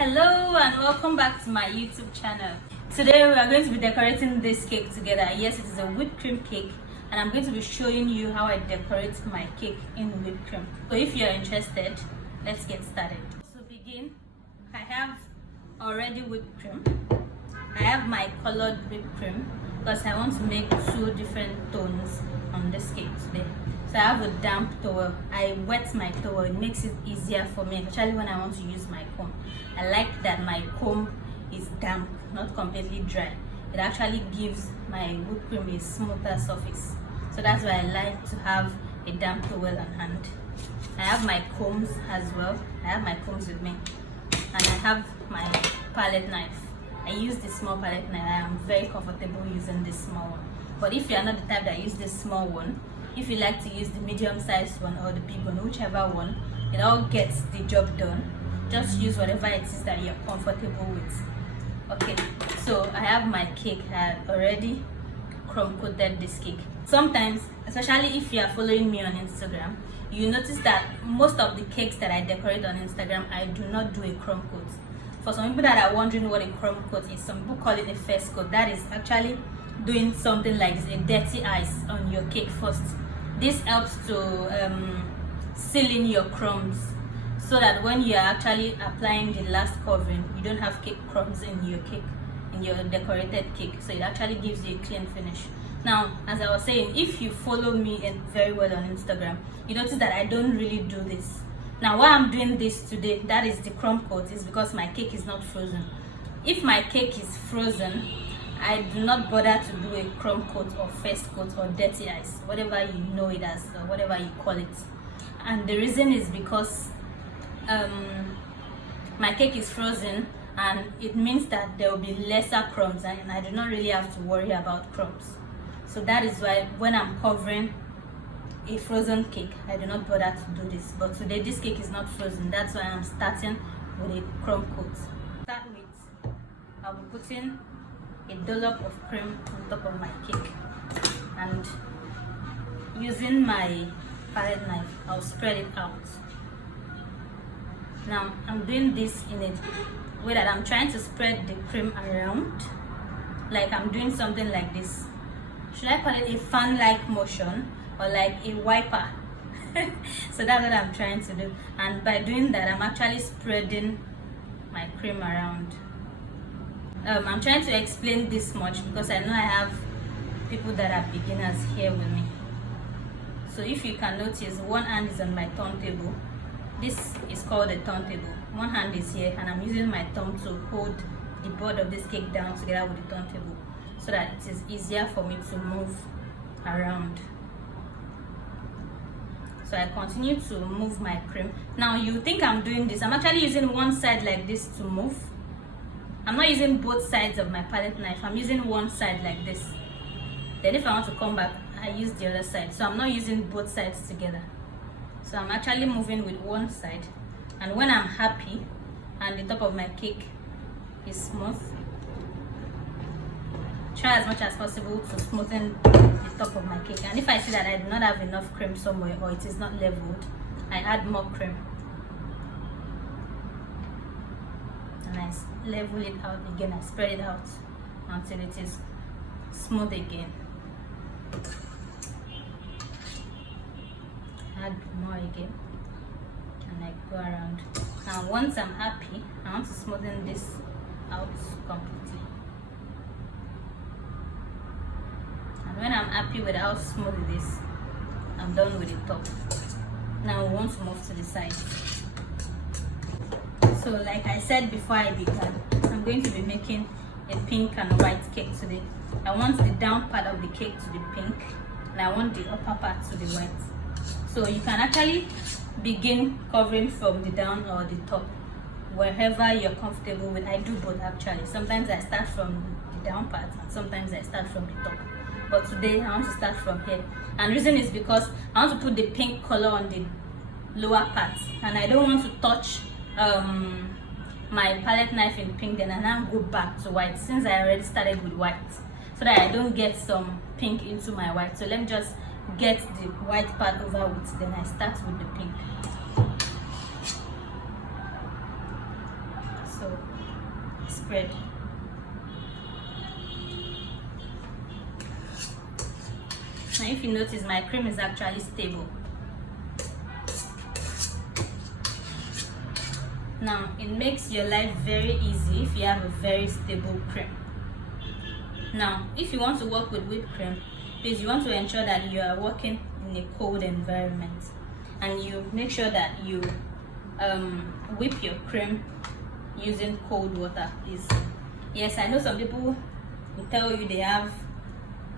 Hello and welcome back to my YouTube channel. Today we are going to be decorating this cake together. Yes, it is a whipped cream cake and I'm going to be showing you how I decorate my cake in whipped cream. So if you are interested, let's get started. To begin, I have already whipped cream. I have my colored whipped cream because I want to make two different tones on this cake today. So I have a damp towel. I wet my towel. It makes it easier for me, especially when I want to use my comb. I like that my comb is damp, not completely dry. It actually gives my whipped cream a smoother surface. So that's why I like to have a damp towel on hand. I have my combs as well. I have my combs with me. And I have my palette knife. I use the small palette knife. I am very comfortable using this small one. But if you are not the type that use this small one, if you like to use the medium-sized one or the big one, whichever one, it all gets the job done. Just use whatever it is that you're comfortable with. Okay, so I have my cake. I have already crumb coated this cake. Sometimes, especially if you are following me on Instagram, you notice that most of the cakes that I decorate on Instagram, I do not do a crumb coat. For some people that are wondering what a crumb coat is, some people call it a first coat. That is actually doing something like this, a dirty ice on your cake first. This helps to seal in your crumbs so that when you are actually applying the last covering, you don't have cake crumbs in your cake, in your decorated cake. So it actually gives you a clean finish. Now, as I was saying, if you follow me very well on Instagram, you notice that I don't really do this. Now, why I'm doing this today, that is the crumb coat, is because my cake is not frozen. If my cake is frozen, I do not bother to do a crumb coat or first coat or dirty ice, whatever you know it as or whatever you call it. And the reason is because my cake is frozen, and it means that there will be lesser crumbs, and I do not really have to worry about crumbs. So that is why when I'm covering a frozen cake, I do not bother to do this. But today this cake is not frozen, that's why I'm starting with a crumb coat. Start with, I'll be putting a dollop of cream on top of my cake, and using my palette knife, I'll spread it out. Now I'm doing this in a way that I'm trying to spread the cream around, like I'm doing something like this. Should I call it a fan-like motion or like a wiper? So that's what I'm trying to do, and by doing that I'm actually spreading my cream around. I'm trying to explain this much because I know I have people that are beginners here with me. So if you can notice, one hand is on my turntable. This is called a turntable. One hand is here and I'm using my thumb to hold the board of this cake down together with the turntable so that it is easier for me to move around. So I continue to move my cream. Now you think I'm doing this, I'm actually using one side like this to move. I'm not using both sides of my palette knife, I'm using one side like this. Then if I want to come back, I use the other side. So I'm not using both sides together. So I'm actually moving with one side. And when I'm happy and the top of my cake is smooth, try as much as possible to smoothen the top of my cake. And if I see that I do not have enough cream somewhere or it is not leveled, I add more cream. And I level it out again, I spread it out until it is smooth again. Add more again and I go around. Now once I'm happy, I want to smoothen this out completely. And when I'm happy with how smooth it is, I'm done with the top. Now we want to move to the side. So like I said before I began, I'm going to be making a pink and white cake today. I want the down part of the cake to be pink and I want the upper part to be white. So you can actually begin covering from the down or the top, wherever you're comfortable with. I do both actually. Sometimes I start from the down part and sometimes I start from the top. But today I want to start from here. And the reason is because I want to put the pink color on the lower part and I don't want to touch my palette knife in pink then and now go back to white, since I already started with white, so that I don't get some pink into my white. So let me just get the white part over with, then I start with the pink. So spread. Now if you notice, my cream is actually stable. Now it makes your life very easy if you have a very stable cream. Now if you want to work with whipped cream, please, you want to ensure that you are working in a cold environment, and you make sure that you whip your cream using cold water, please. Yes, I know some people will tell you they have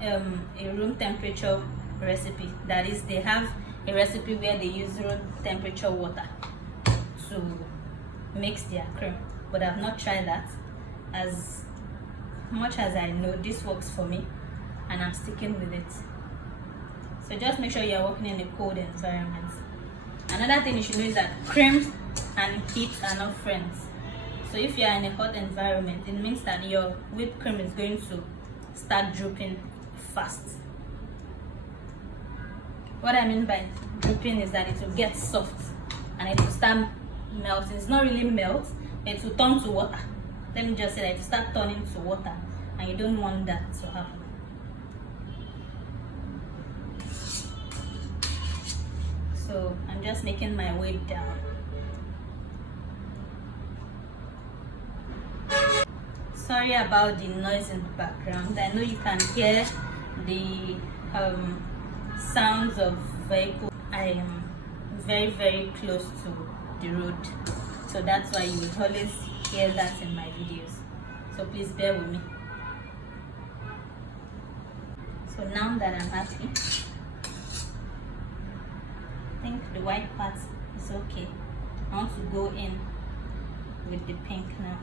a room temperature recipe. That is, they have a recipe where they use room temperature water to mix their cream, but I've not tried that. As much as I know, this works for me and I'm sticking with it. So just make sure you're working in a cold environment. Another thing you should know is that cream and heat are not friends. So if you are in a hot environment, it means that your whipped cream is going to start drooping fast. What I mean by drooping is that it will get soft and it will start melting. It's not really melt, it will turn to water. Let me just say that it will start turning to water, and you don't want that to happen. So I'm just making my way down. Sorry about the noise in the background. I know you can hear the sounds of vehicles. I am very close to the road, so that's why you will always hear that in my videos. So please bear with me. So now that I'm happy, I think the white part is okay. I want to go in with the pink now.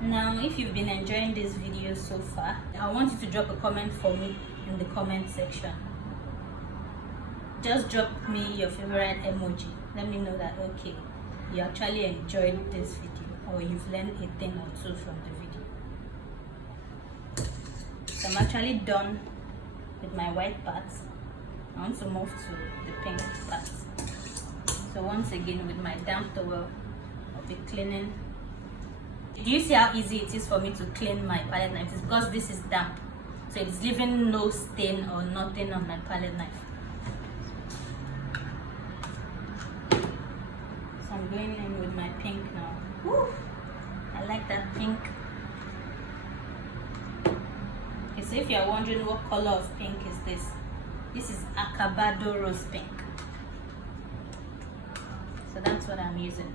Now, if you've been enjoying this video so far, I want you to drop a comment for me in the comment section. Just drop me your favorite emoji. Let me know that, okay, you actually enjoyed this video, or you've learned a thing or two from the video. So I'm actually done with my white parts. I want to move to the pink parts. So once again, with my damp towel, I'll be cleaning. Do you see how easy it is for me to clean my palette knife? It's because this is damp, so it's leaving no stain or nothing on my palette knife. So I'm going in with my pink now. Woo! I like that pink. Okay, so if you're wondering what color of pink is this is Acabado Rose Pink. So that's what I'm using.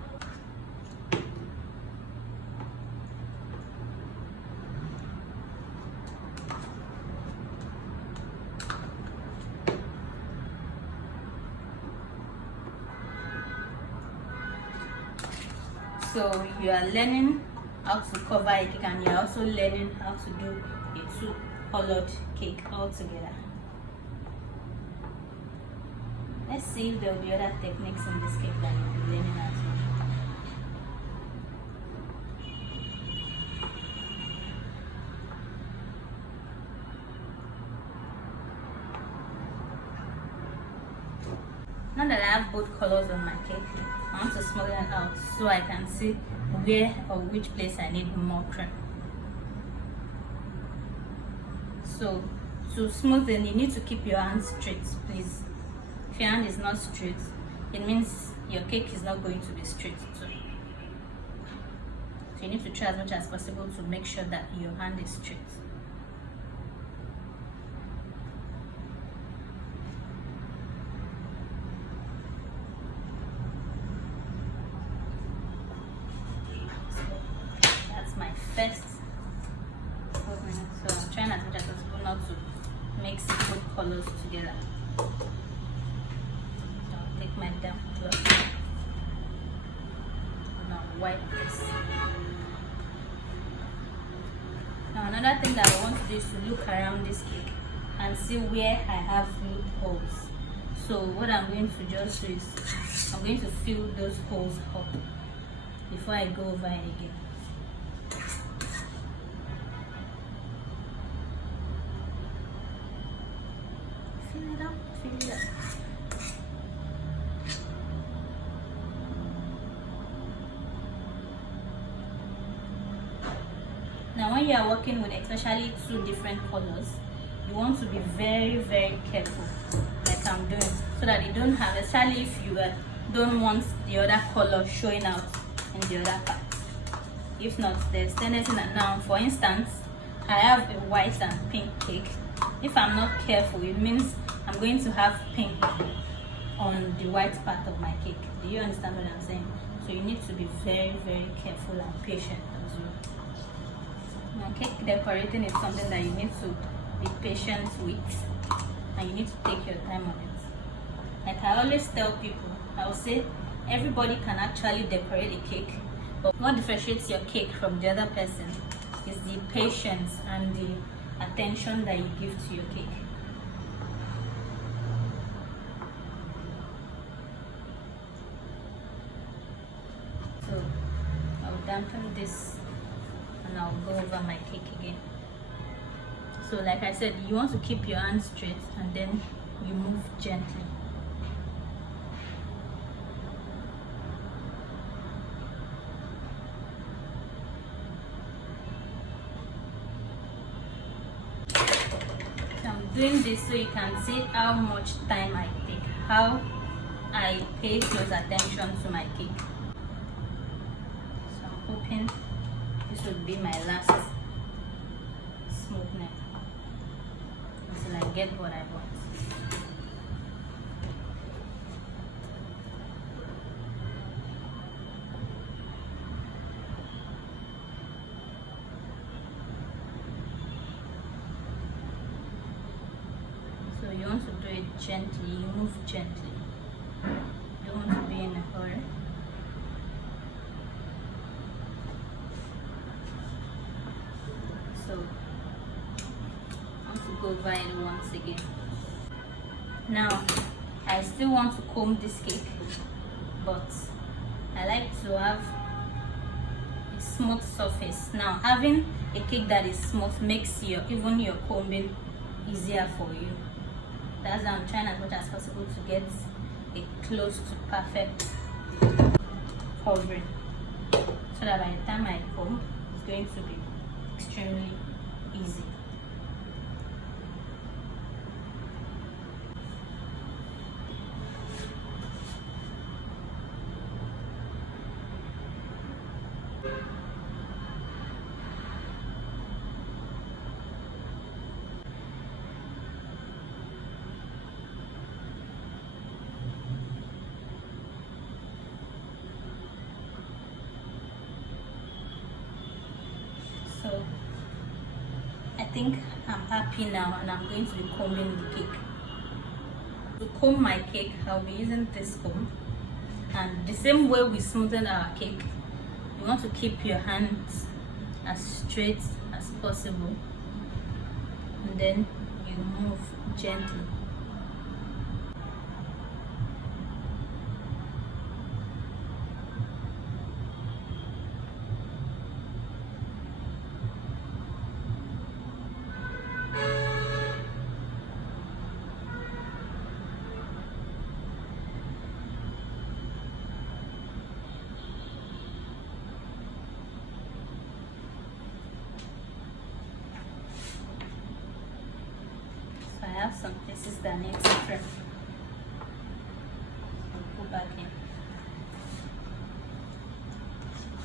So you are learning how to cover a cake, and you're also learning how to do a two-colored cake all together. Let's see if there will be other techniques in this cake that you'll be learning as well. Now that I have both colors on my cake, I want to smooth it out so I can see where or which place I need more cream. So to smoothen, you need to keep your hand straight, please. If your hand is not straight, it means your cake is not going to be straight too. So you need to try as much as possible to make sure that your hand is straight. First, so I'm trying as much as possible not to mix both colors together. So I'll take my damp cloth and I'll wipe this. Now another thing that I want to do is to look around this cake and see where I have loopholes. So what I'm going to just do is I'm going to fill those holes up before I go over it again. Now when you are working with especially two different colors, you want to be very, very careful, like I'm doing, so that you don't have, especially if you don't want the other color showing out in the other part. If not, there's tendency that now, for instance, I have a white and pink cake. If I'm not careful, it means I'm going to have pink on the white part of my cake. Do you understand what I'm saying? So you need to be very, very careful and patient as well. Now, cake decorating is something that you need to be patient with, and you need to take your time on it. Like I always tell people, I will say everybody can actually decorate a cake, but what differentiates your cake from the other person is the patience and the attention that you give to your cake. So I'll dampen this and I'll go over my cake again. So like I said, you want to keep your hands straight and then you move gently. So I'm doing this so you can see how much time I take, how I pay close attention to my cake. So I'm hoping this would be my last smoothness until I get what I want. So you want to do it gently, you move gently. You don't want to be in a hurry. So I want to go over it once again. Now I still want to comb this cake, but I like to have a smooth surface. Now having a cake that is smooth makes even your combing easier for you. That's why I'm trying as much as possible to get a close to perfect covering, so that by the time I comb, it's going to be extremely easy. So I think I'm happy now, and I'm going to be combing the cake. To comb my cake, I'll be using this comb, and the same way we smoothen our cake, you want to keep your hands as straight as possible, and then you move gently. I have some places that need to trim. So go back in.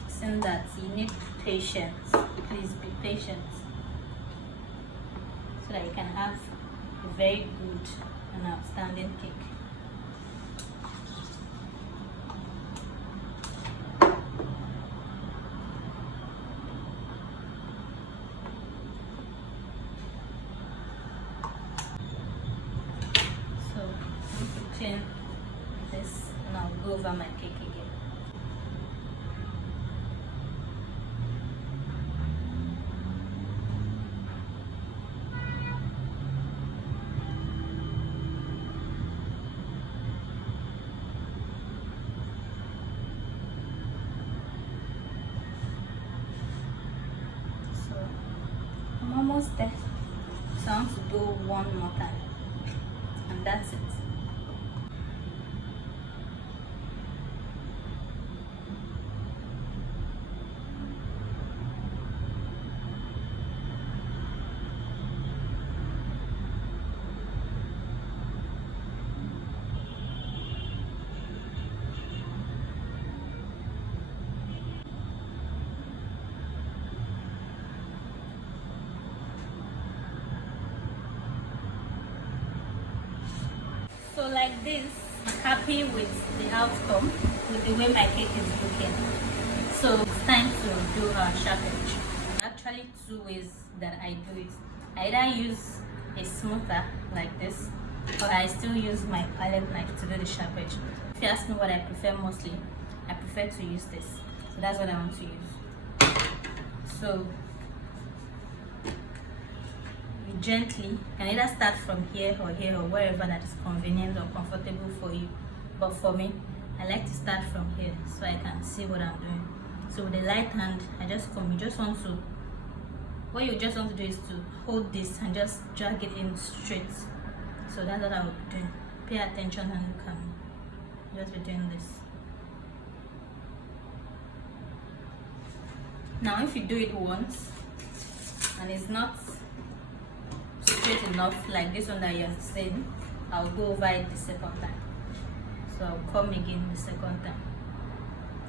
Saying that you need patience. Please be patient, so that you can have a very good and outstanding cake. Clean this and I'll go over my cake again. So I'm almost there. So I want to do one more time, and that's it. So like this, happy with the outcome, with the way my cake is looking. So it's time to do our sharpenage. Actually, two ways that I do it. I either use a smoother like this, or I still use my palette knife to do the sharpenage. If you ask me what I prefer mostly, I prefer to use this. So that's what I want to use. So you gently can either start from here or wherever that is convenient or comfortable for you. But for me, I like to start from here so I can see what I'm doing. So with the light hand, I just come. What you just want to do is to hold this and just drag it in straight. So that's what I will be doing. Pay attention and look at me. Just be doing this. Now if you do it once and it's not straight enough like this one that you're saying, I'll go over it the second time. So I'll come again the second time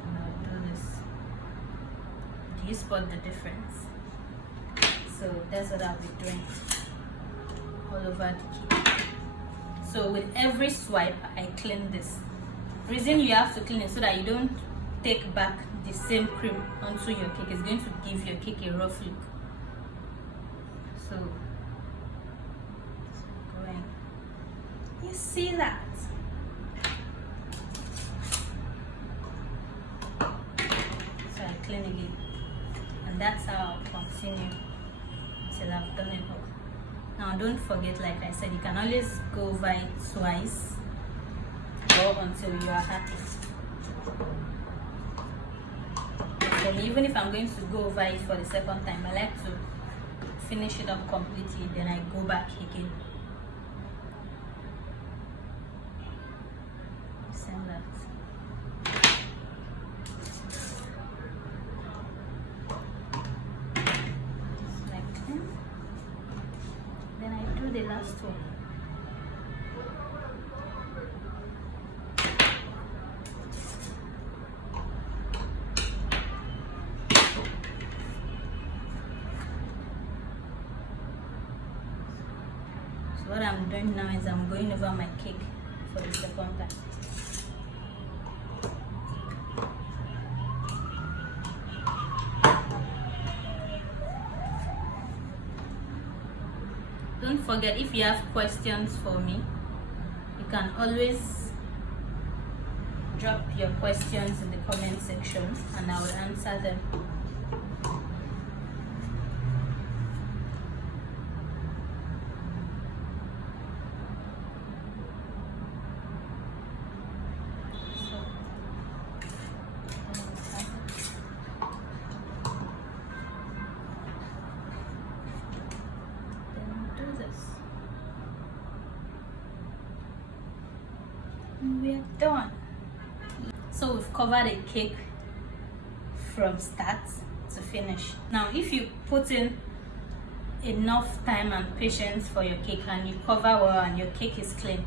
and I'll do this. Do you spot the difference? So that's what I'll be doing all over the cake. So with every swipe, I clean this. The reason you have to clean it so that you don't take back the same cream onto your cake is going to give your cake a rough look. So going. You see that? So I clean again, and that's how I'll continue until I've done it all. Now don't forget, like I said, you can always go over it twice or until you are happy. So even if I'm going to go over it for the second time, I like to finish it up completely, then I go back again. Same that. Then I do the last one. So what I'm doing now is I'm going over my cake for the second time. Don't forget, if you have questions for me, you can always drop your questions in the comment section and I will answer them. We're done. So we've covered a cake from start to finish. Now if you put in enough time and patience for your cake and you cover well and your cake is clean,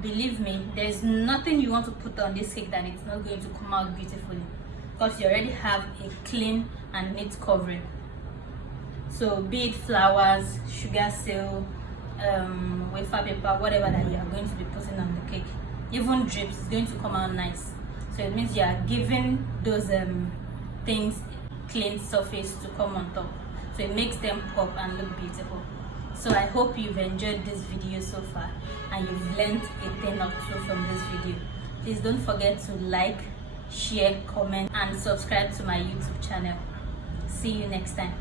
believe me, there's nothing you want to put on this cake that it's not going to come out beautifully, because you already have a clean and neat covering. So be it flowers, sugar seal, wafer paper, whatever that you are going to be putting on the cake, even drips, is going to come out nice. So it means you are giving those things clean surface to come on top, so it makes them pop and look beautiful. So I hope you've enjoyed this video so far and you've learned a thing or two from this video. Please don't forget to like, share, comment and subscribe to my YouTube channel. See you next time.